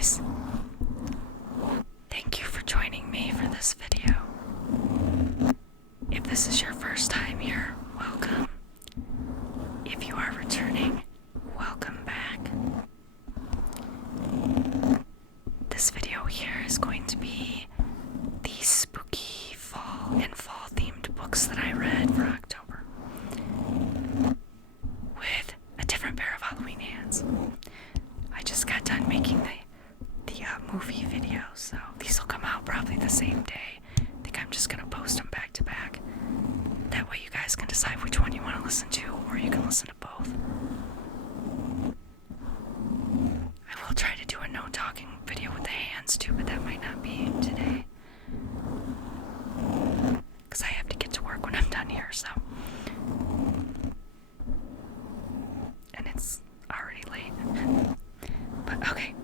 guys. Thank you for joining me for this video. If this is your first time here, welcome. If you are returning, welcome back. This video here is going to be the spooky fall and fall themed books that I read for October with a different pair of Halloween hands. I just got done making the movie video, so these will come out probably the same day. I think I'm just gonna post them back to back. That way you guys can decide which one you want to listen to, or you can listen to both. I will try to do a no talking video with the hands too, but that might not be today, because I have to get to work when I'm done here, so. And it's already late. But okay,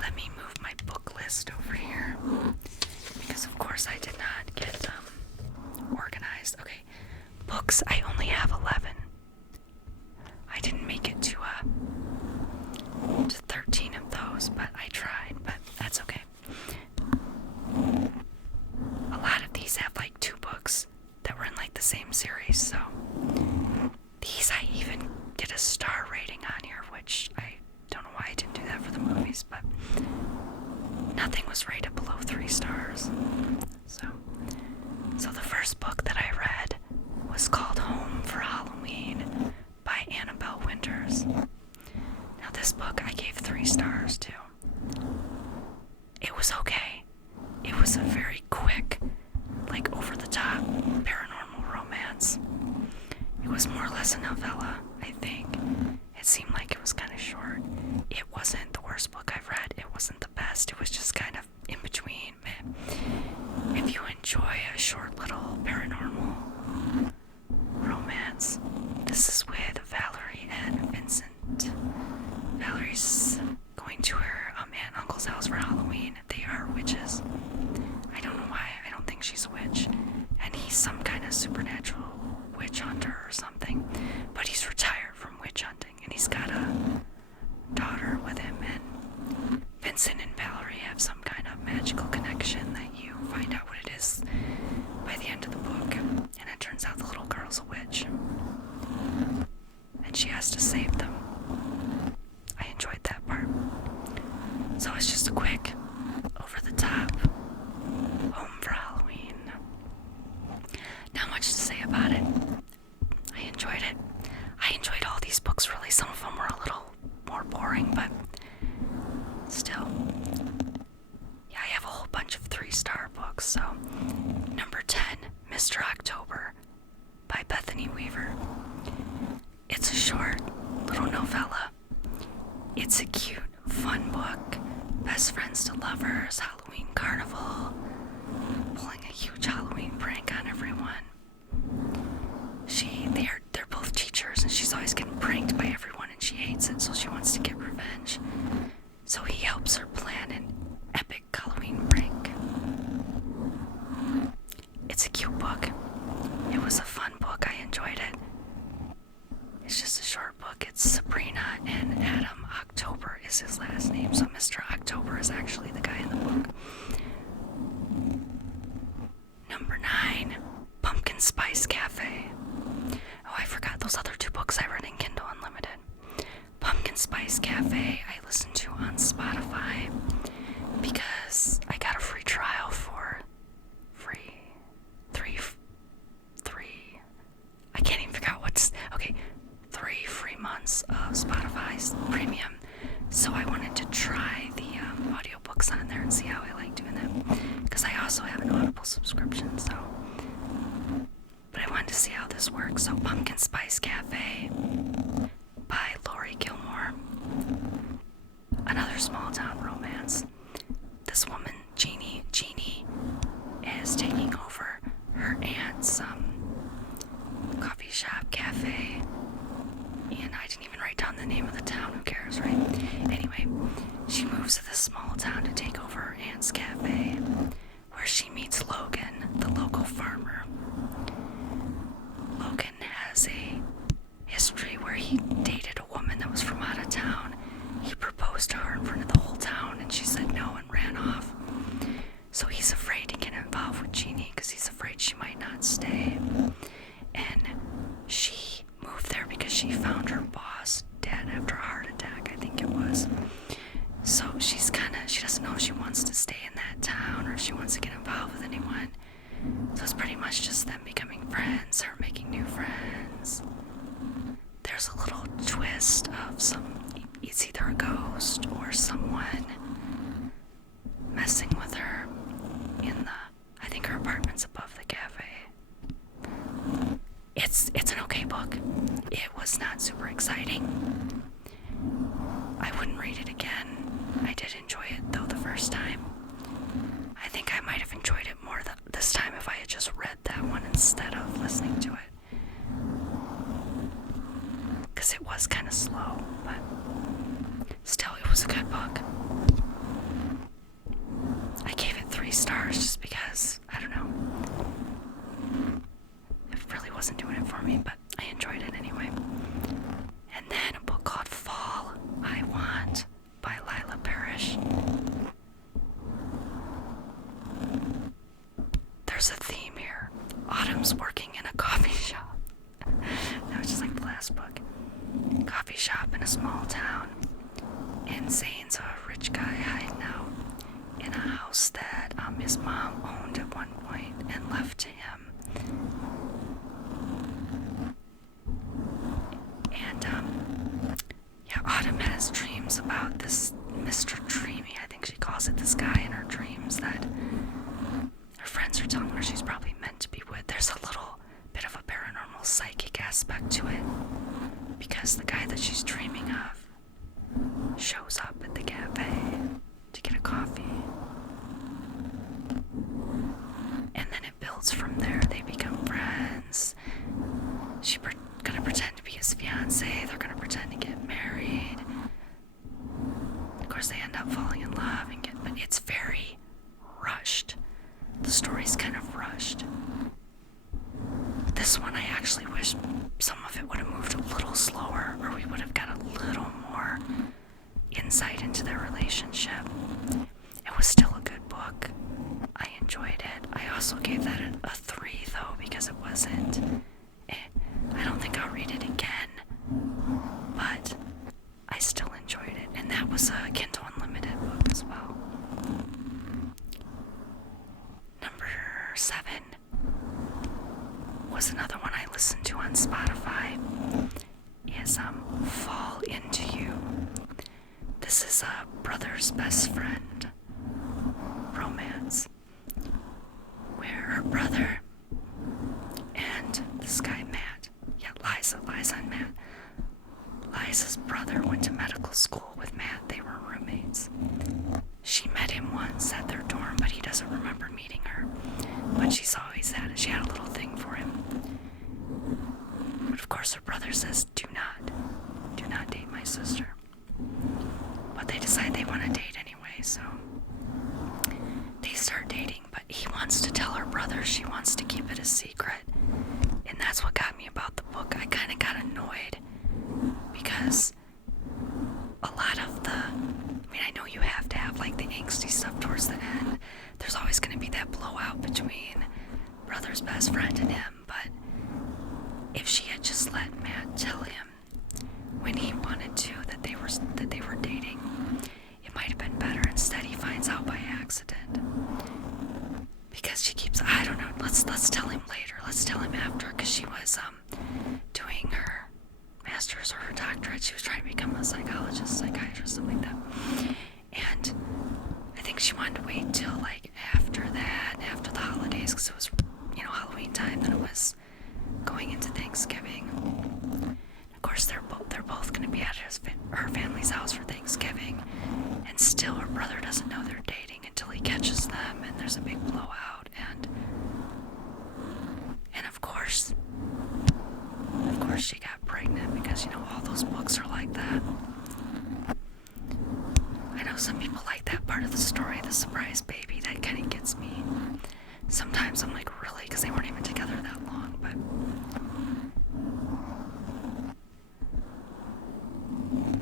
let me move my book list over here, because of course I did not get organized. Okay, books, I only have 11. I didn't make it to 13 of those, but I tried, but that's okay. A lot of these have like 2 books that were in like the same series, so these I even did a star rating on here, which I don't know why I didn't do that for the movies, but nothing was rated below 3 stars. So the first book that I read was called Home for Halloween by Annabelle Winters. Now this book I gave 3 stars to. It was okay. It was a very quick, like over-the-top paranormal romance. It was more or less a novella, I think. It seemed like it was kind of short. It wasn't the worst book I've read. It wasn't the best. It was just kind of in between. If you enjoy a short little paranormal romance, this is with Valerie and Vincent. Valerie's going to her aunt and uncle's house for Halloween. They are witches. I don't know why. I don't think she's a witch. And he's some kind of supernatural witch hunter or something. But he's retired from witch hunting, and he's got a daughter with him, and Vincent and Valerie have some kind of magical connection that you find out what it is by the end of the book, and it turns out the little girl's a witch, and she has to save them. I enjoyed that part. So it's just a quick, over-the-top Home for Halloween. Not much to say about it. I enjoyed it. I enjoyed all these books, really. Some of them were a little more boring, but still. Yeah, I have a whole bunch of 3-star books. So, number 10, Mr. October by Bethany Weaver. It's a short little novella. It's a cute, fun book. Best friends to lovers, Halloween carnival, pulling a huge Halloween prank on everyone. They're both teachers, and she's always getting pranked by everyone, and she hates it, so she wants to get revenge. So he helps her plan an epic Halloween prank. It's a cute book. It was a fun book. I enjoyed it. It's just a short book. It's Sabrina and Adam October is his last name, so Mr. October is actually the guy in the book. Number 9, Pumpkin Spice Cafe. Oh, I forgot those other 2 books I read in Kindle Unlimited. Pumpkin Spice Cafe I listened to on Spotify because I got a free trial for I can't even figure out okay, 3 free months of Spotify's premium. So I wanted to try the audiobooks on there and see how I like doing them, because I also have an Audible subscription, so. But I wanted to see how this works. So Pumpkin Spice Cafe by Laurie Gilmore. Another small town romance. This woman, Jeannie, is taking over her aunt's coffee shop, cafe. And I didn't even write down the name of the town. Who cares, right? Anyway, she moves to this small town to take over her aunt's cafe, where she meets Logan, the local farmer. Logan has a history where he dated a woman that was from out of town. He proposed to her in front of the whole town, after a heart attack, I think it was. So she doesn't know if she wants to stay in that town or if she wants to get involved with anyone. So it's pretty much just them becoming friends, her making new friends. There's a little twist of it's either a ghost or someone messing with her I think her apartment's above the cafe. It's an okay book. It was not super exciting. I wouldn't read it again. I did enjoy it though the first time. I think I might have enjoyed it more this time if I had just read that one instead of listening to it. Because it was kind of slow, but still, it was a good book. I gave it 3 stars just because, I don't know, it really wasn't doing it for me, but I enjoyed it anyway. And then a book called Fall I Want by Lila Parrish. There's a theme here. Autumn's working in a coffee shop. That was just like the last book. Coffee shop in a small town. And Zane's a rich guy hiding out in a house that his mom owned at one point and left to him. And Autumn has dreams about this Mr. Dreamy, I think she calls it, this guy in her dreams that her friends are telling her she's probably meant to be with. There's a little bit of a paranormal psychic aspect to it because the guy that she's dreaming of shows up at the cafe to get a coffee. And then it builds from there. They become friends. She's gonna pretend to be his fiance. They're gonna pretend to get married. Of course, they end up falling in love but it's very rushed. The story's kind of rushed. This one, I actually wish some of it would have moved a little slower, or we would have got a little more insight into their relationship. It was still a good book. I enjoyed it. I also gave that a 3 though, because it wasn't. I don't think I'll read it again, but I still enjoyed it. And that was a Kindle Unlimited book as well. Number 7 was another one I listened to on Spotify. Is Fall Into You. This is a brother's best friend romance where her brother and this guy Matt, Liza and Matt. Liza's brother went to medical school with Matt. They were roommates. She met him once at their dorm, but he doesn't remember meeting her. But she had a little thing for him. But of course her brother says, do not date my sister. But they decide they want to date anyway, so they start dating, but he wants to tell her brother, she wants to keep it a secret. And that's what got me about the book. I kind of got annoyed because a lot of I know you have to have like the angsty stuff towards the end. There's always going to be that blowout between brother's best friend and him, but if she had just let Matt tell him when he wanted to that they were dating, it might have been better. Instead, he finds out by accident because she keeps, I don't know, let's tell him later, let's tell him after, because she was doing her master's or her doctorate. She was trying to become a psychiatrist, something like that, and I think she wanted to wait till like after the holidays, because it was Halloween time, then it was going into Thanksgiving. Of course, they're both going to be at her family's house for Thanksgiving, and still her brother doesn't know they're dating until he catches them, and there's a big blowout, and of course she got pregnant, because all those books are like that. I know some people like that part of the story, the surprise baby. That kind of gets me. Sometimes I'm like, really? Because they weren't even together that long, but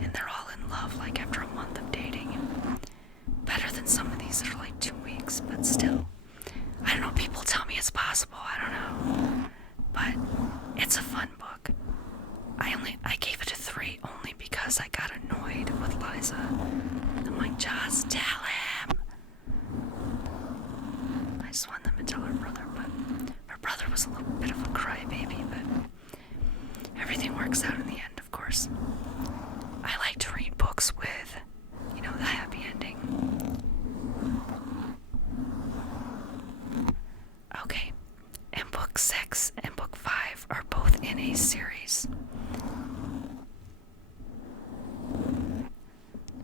and they're all in love like after a month of dating. Better than some of these that are like 2 weeks, but still. I don't know, people tell me it's possible, I don't know. But it's a fun book. I gave it a 3 3 only because I got annoyed with Liza. I'm like, just tell him. I just want them to tell her brother, but her brother was a little bit of a crybaby, but everything works out in the end, of course. I like to read books with, the happy ending. Okay, and book 6 and book 5 are both in a series.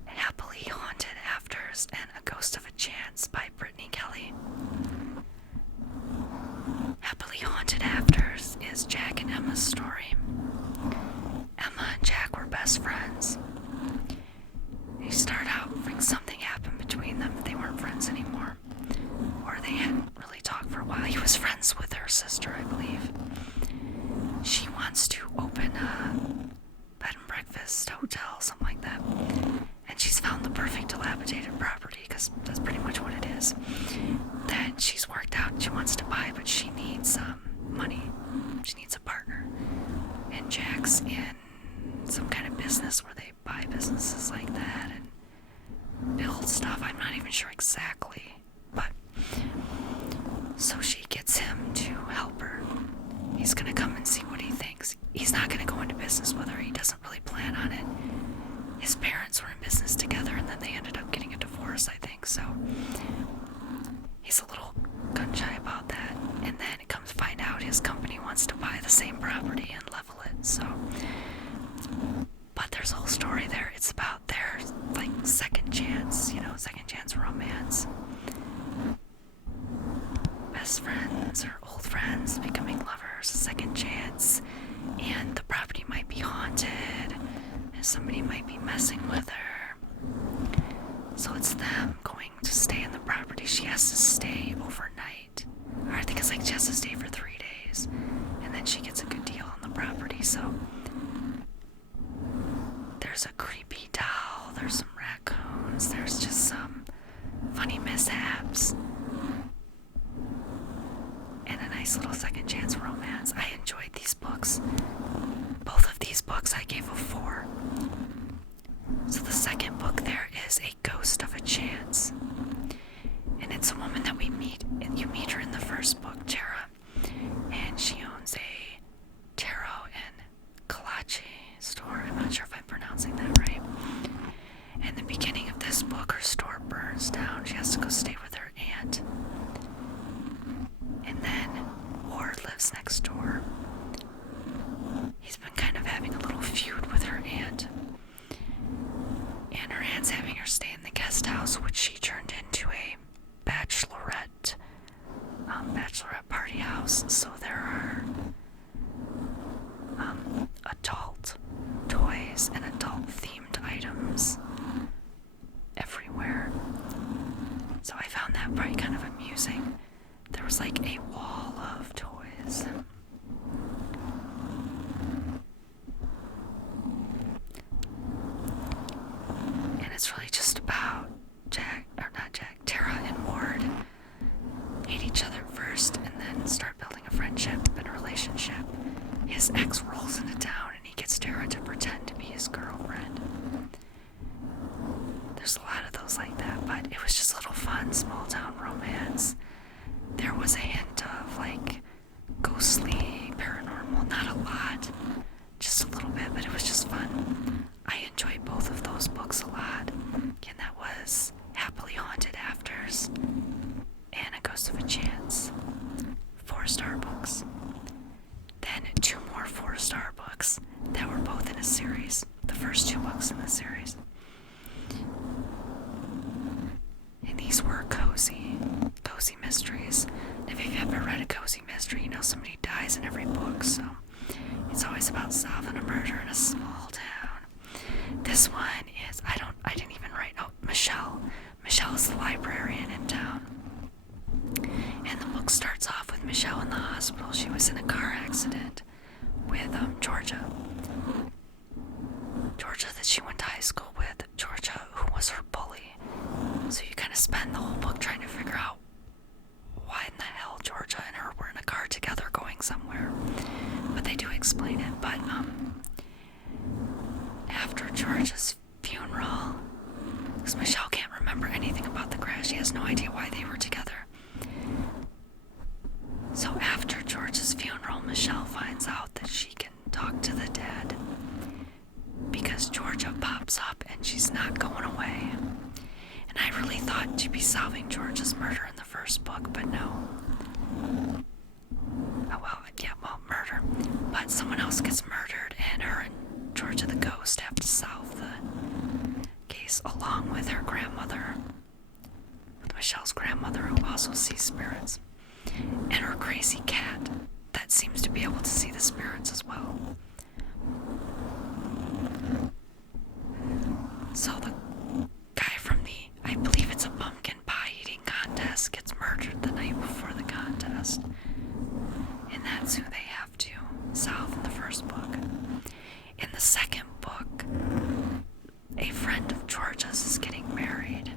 Happily Haunted Afters and A Ghost of a Chance by Brittany Kelly. Happily Haunted Afters is Jack and Emma's story. Emma and Jack were best friends. They start out, something happened between them. They weren't friends anymore. Or they hadn't really talked for a while. He was friends with her sister, I believe. She wants to open a bed and breakfast, hotel, something like that. And she's found the perfect dilapidated property, because that's pretty much what it is, that she's worked out and she wants to buy, but she needs money. She needs a partner. And Jack's in some kind of business where they buy businesses like that and build stuff. I'm not even sure exactly, but so she gets him to help her. He's gonna come and see what he thinks. He's not gonna go into business with her. He doesn't really plan on it. His parents were in business together and then they ended up getting a divorce, I think, so he's a little gun shy about that. And then it comes to find out his company wants to buy the same property and level it, so. But there's a whole story there. It's about their, second chance, second chance romance. Best friends or old friends becoming lovers, a second chance, and the property might be haunted, and somebody might be messing with her. So it's them going to stay in the property. She has to stay overnight. Or I think it's she has to stay for 3 days, and then she gets a good deal on the property, so there's a creepy doll, there's some raccoons, there's just some funny mishaps, and a nice little second chance romance. I enjoyed these books. Both of these books I gave a 4. So the second book there is A Ghost of a Chance. And it's a woman that we meet, and you meet her in the first book, Tara, and she owns a tarot and kolache store. I'm not sure if I'm pronouncing that right. In the beginning of this book, her store burns down. She has to go stay with her aunt. And then Ward lives next door. He's been kind of having a little feud with her aunt. And her aunt's having her stay in the guest house, which she turned into a bachelorette party house. So there are adult toys and adult themed items everywhere. So I found that part kind of amusing. There was a wall of toys. And it's really just about Tara and Ward hate each other first and then start building a friendship and a relationship. His ex rolls into town and he gets Tara to pretend to be his girlfriend. There's a lot of those like that, but it was just a little fun small town romance. There was a hint of ghostly, paranormal, not a lot, just a little bit, but it was just fun. I enjoyed both of those books a lot. Again, that was Happily Haunted Afters and A Ghost of a Chance. 4-star books. Then 2 more 4-star books that were both in a series. The first 2 books in the series. And these were cozy mysteries. If you've ever read a cozy mystery, somebody dies in every book, so it's always about solving a murder in a small town. This one is, I didn't even write, Michelle. Michelle is the librarian in town. And the book starts off with Michelle in the hospital. She was in a car accident with Georgia. Georgia that she went to high school with. Georgia, who was her bully. So you kind of spend the whole book trying to figure out why in the hell Georgia and her were in a car together going somewhere. But they do explain it. But thought she'd be solving George's murder in the first book, but no. Murder. But someone else gets murdered, and her and Georgia the ghost have to solve the case along with her grandmother, with Michelle's grandmother, who also sees spirits, and her crazy cat that seems to be able to see the spirits as well. So the guy from I believe it's a pumpkin pie eating contest, gets murdered the night before the contest. And that's who they have to solve in the first book. In the second book, a friend of George's is getting married.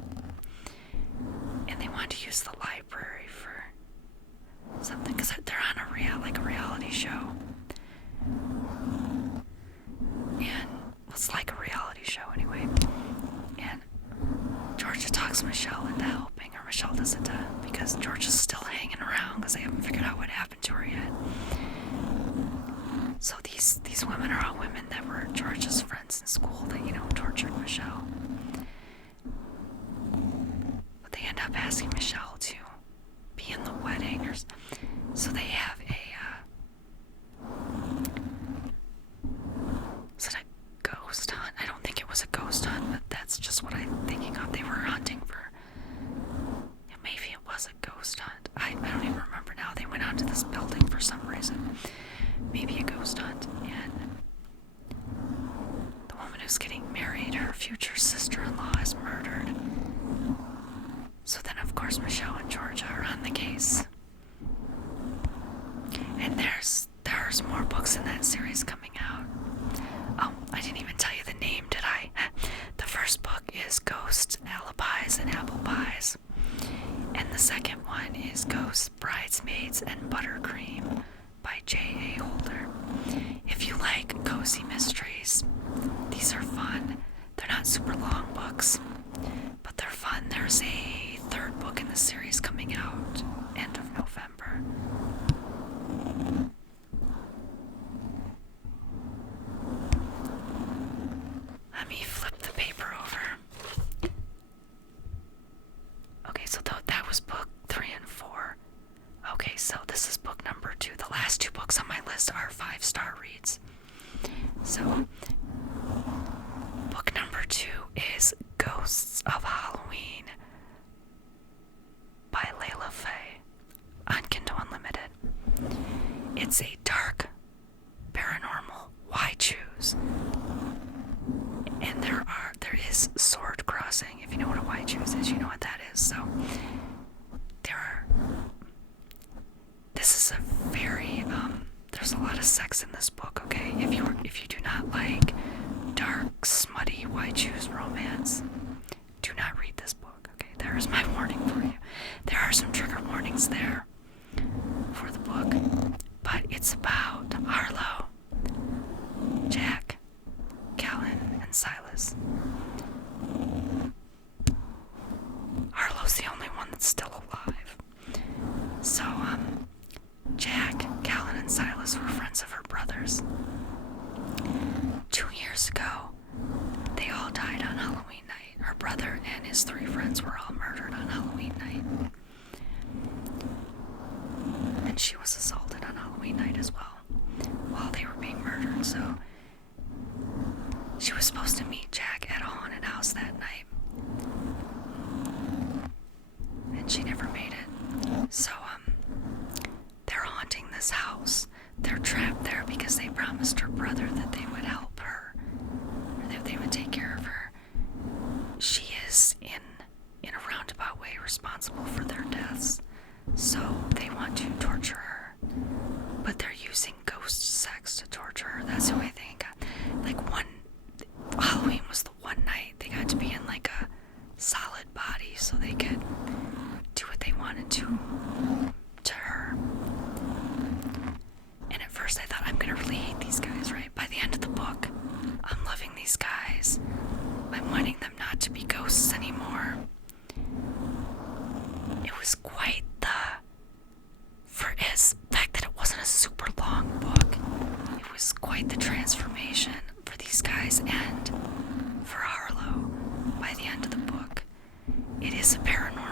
And they want to use the library for something, because they're on a reality show. And it's like a reality show anyway. And Georgia talks Michelle into helping, or Michelle does it because Georgia's still hanging around because they haven't figured out what happened to her yet. So these women are all women that were Georgia's friends in school that, tortured Michelle. But they end up asking Michelle to be in the wedding, so they have is it a ghost hunt? I don't think it was a ghost hunt, but that's just what I'm thinking of. They were hunting for, maybe it was a ghost hunt. I don't even remember now. They went onto this building for some reason. Maybe a ghost hunt. And the woman who's getting married, her future sister-in-law, is murdered. So then, of course, Michelle and Georgia are on the case. And there's more books in that series coming out. Oh, I didn't even tell you the name, did I? The first book is Ghosts, Alibis, and Apple Pies. And the second one is Ghosts, Bridesmaids, and Buttercream by J.A. Holder. If you like cozy mysteries, these are fun. They're not super long books, but they're fun. There's a third book in the series coming out end of November. Let me flip the paper over. Okay, so that was book 3 and 4. Okay, so this is book number 2. The last 2 books on my list are 5-star reads. So, book number 2 is Ghosts of Halloween by Layla Faye on Kindle Unlimited. It's a dark, paranormal, why choose? And there is sword crossing. If you know what a why choose is, you know what that is. So, this is a very, there's a lot of sex in this book, okay? If you do not like dark, smutty, why choose romance, do not read this book, okay? There is my warning for you. There are some trigger warnings there for the book, but it's about Harlow, Jack, Callan, and Silas. Harlow's the only one that's still alive. So, Jack, Callan, and Silas were friends of her brothers. 2 years ago, they all died on Halloween night. Her brother and his 3 friends were all murdered on Halloween night. And she was assaulted on Halloween night as well, while they were being murdered. So, she was supposed to meet Jack at a haunted house that night. And she never made it. So, they're haunting this house. They're trapped there because they promised her brother that they would help her, or that they would take care of her. She is, in a roundabout way, responsible for their deaths. So they want to torture her. But they're using ghost sex to torture her. That's the way they got. Halloween was the one night they got to be in like a solid body so they could do what they wanted to her. And at first I thought, I'm gonna really hate these guys, right? By the end of the book, I'm loving these guys. I'm wanting them not to be ghosts anymore. It was quite for the fact that it wasn't a super long book, it was quite the transformation for these guys and for Harlow by the end of the book. It is a paranormal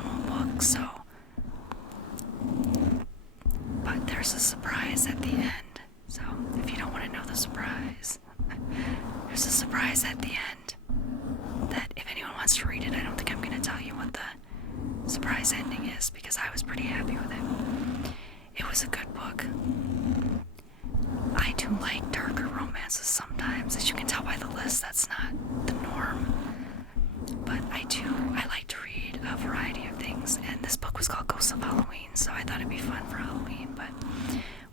pretty happy with it. It was a good book. I do like darker romances sometimes. As you can tell by the list, that's not the norm. But I like to read a variety of things, and this book was called Ghosts of Halloween, so I thought it'd be fun for Halloween. But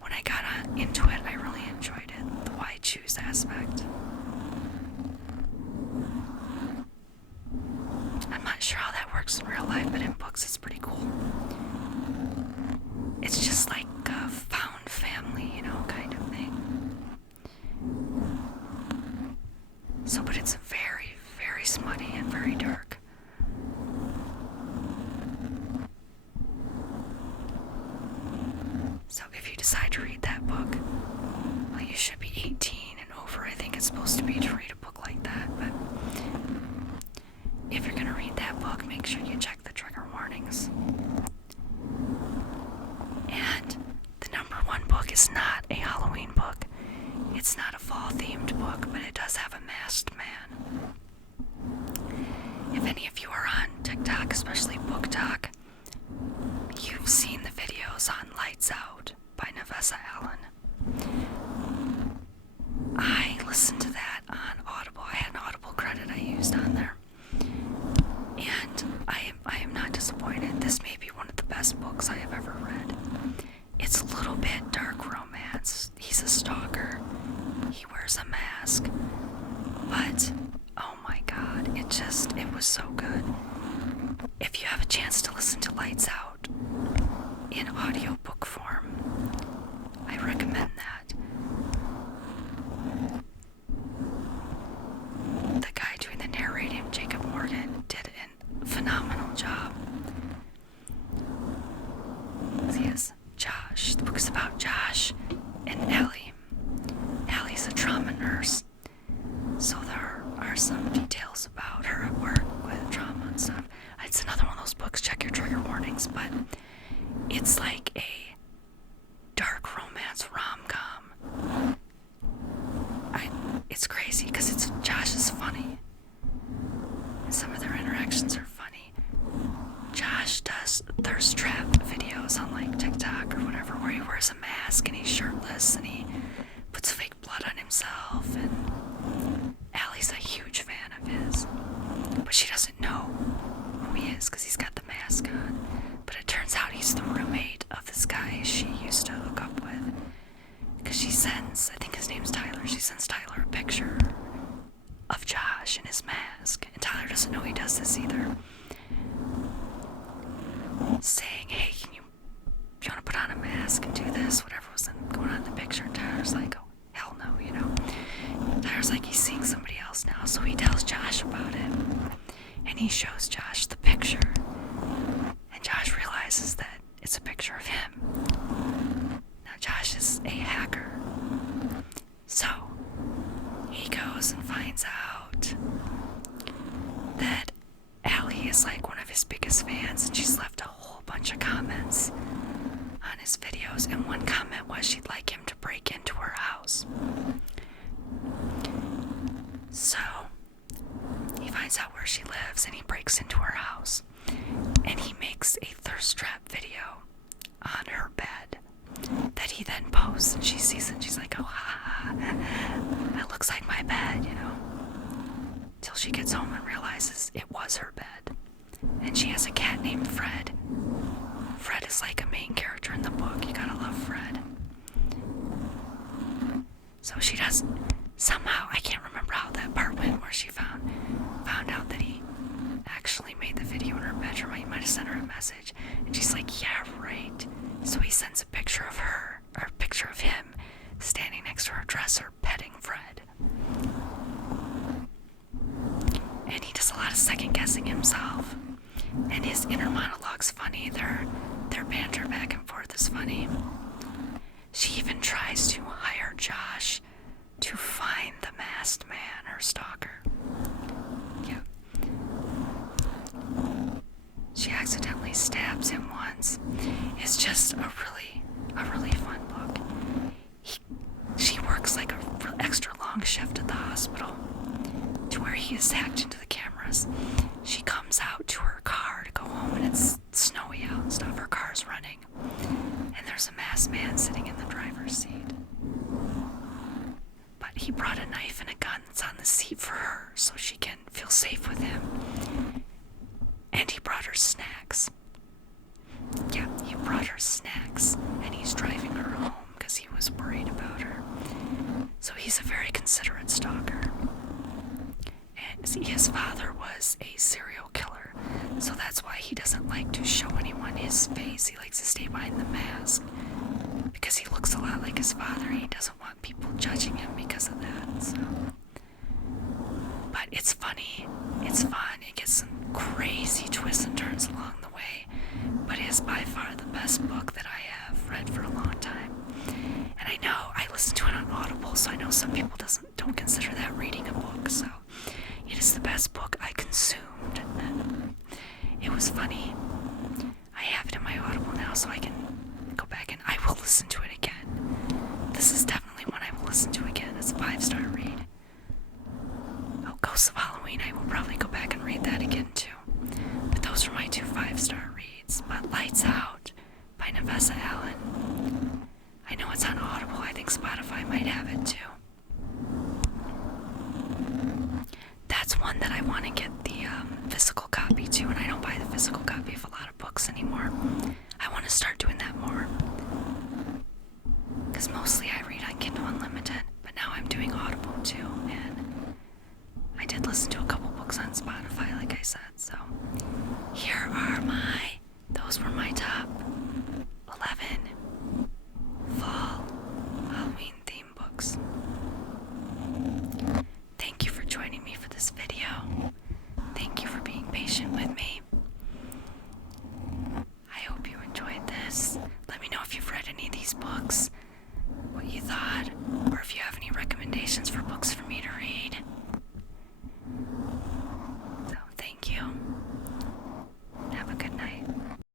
when I got into it, I really enjoyed it, the why choose aspect. I'm not sure how that works in real life, but in books it's pretty cool. It's just like a found family, kind of thing. So, but it's very, very smutty and very dark. So if you decide to read that book, well, you should be 18 and over. I think it's supposed to be to read a book like that, but if you're going to read that book, make sure you check the trigger warnings. And the number one book is not a Halloween book. It's not a fall-themed book, but it does have a masked man. If any of you are on TikTok, especially BookTok, you've seen the videos on Lights Out by Navessa Allen. I listened to that on Audible. I had an Audible credit I used on there. And I am not disappointed. This may be one of the best books I have ever read. It's a little bit dark romance. He's a stalker. He wears a mask. But, oh my god, it was so good. If you have a chance to listen to Lights Out in audiobook form, I recommend that. The guy doing the narrating, Jacob Morgan, did a phenomenal job. Yes, Josh. The book is about Josh and Ellie. Ellie's a trauma nurse, so there are some details about her at work with trauma and stuff. It's another one of those books, check your trigger warnings, but it's like a dark romance rom-com. It's crazy because Josh is funny. And some of their interactions are funny. Josh does thirst trap videos on like TikTok or whatever where he wears a mask and he's shirtless and he puts fake blood on himself, and Allie's a huge fan of his. But she doesn't know who he is because he's got the mask on. But it turns out he's the roommate of this guy she used to hook up with. Because she sends, I think his name's Tyler, she sends Tyler a picture of Josh in his mask. And Tyler doesn't know he does this either. Saying, hey, do you want to put on a mask and do this? Whatever was going on in the picture. And Tyler's like, oh, hell no, Tyler's like, he's seeing somebody else now. So he tells Josh about it. And he shows Josh the picture. And Josh realizes that it's a picture of him. Now Josh is a hacker. So he goes and finds out that Allie is like one of his biggest fans, and she's left a whole bunch of comments on his videos, and one comment was she'd like him to break into her house. So he finds out where she lives and he breaks into her house, and he makes a thirst trap video on her bed that he then posts, and she sees it and she's like, oh, ha, that looks like my bed, till she gets home and realizes it was her bed. And she has a cat named Fred. Fred is like a main character in the book. You gotta love Fred. So she does, somehow, I can't remember how that part went, where she found out that he actually made the video in her bedroom. He might have sent her a message, and she's like, yeah, right. So he sends a picture of her, or a picture of him, standing next to her dresser, petting Fred. And he does a lot of second guessing himself, and his inner monologue's funny. Their banter back and forth is funny. She even tries to hire Josh to find the masked man, her stalker. Yeah. She accidentally stabs him once. It's just a really fun book. She works like a extra long shift at the hospital, to where he is hacked into the cameras. She comes out to her car to go home, and it's snowy out and stuff. Her car's running father was a serial killer, so that's why he doesn't like to show anyone his face. He likes to stay behind the mask because he looks a lot like his father and he doesn't want people judging him because of that. So. But it's funny, it's fun, it gets some crazy twists and turns along the way, but it is by far the best book that I have read for a long time. And I know I listened to it on Audible, so I know some people don't consider that reading a book, so it is the best book I consumed. It was funny. I have it in my Audible now, so I can go back and I will listen to it again. This is definitely one I will listen to again. It's a 5-star read. Oh, Ghosts of Halloween, I will probably go back and read that again too. But those are my 2 5-star reads. But Lights Out by Navessa Allen. I know it's on Audible. I think Spotify might have it too. That's one that I want to get the physical copy too, and I don't buy the physical copy of a lot of books anymore. I want to start doing that more. Because mostly I read on Kindle Unlimited, but now I'm doing Audible too, and I did listen to a couple books on Spotify, like I said, so those were my top 11